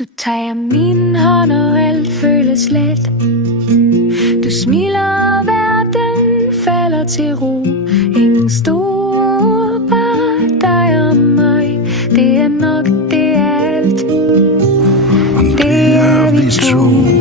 Du tager min hånd, og alt føles let. Du smiler, og verden falder til ro. Ingen store, bare dig og mig. Det er nok, det er alt. Det er vi to.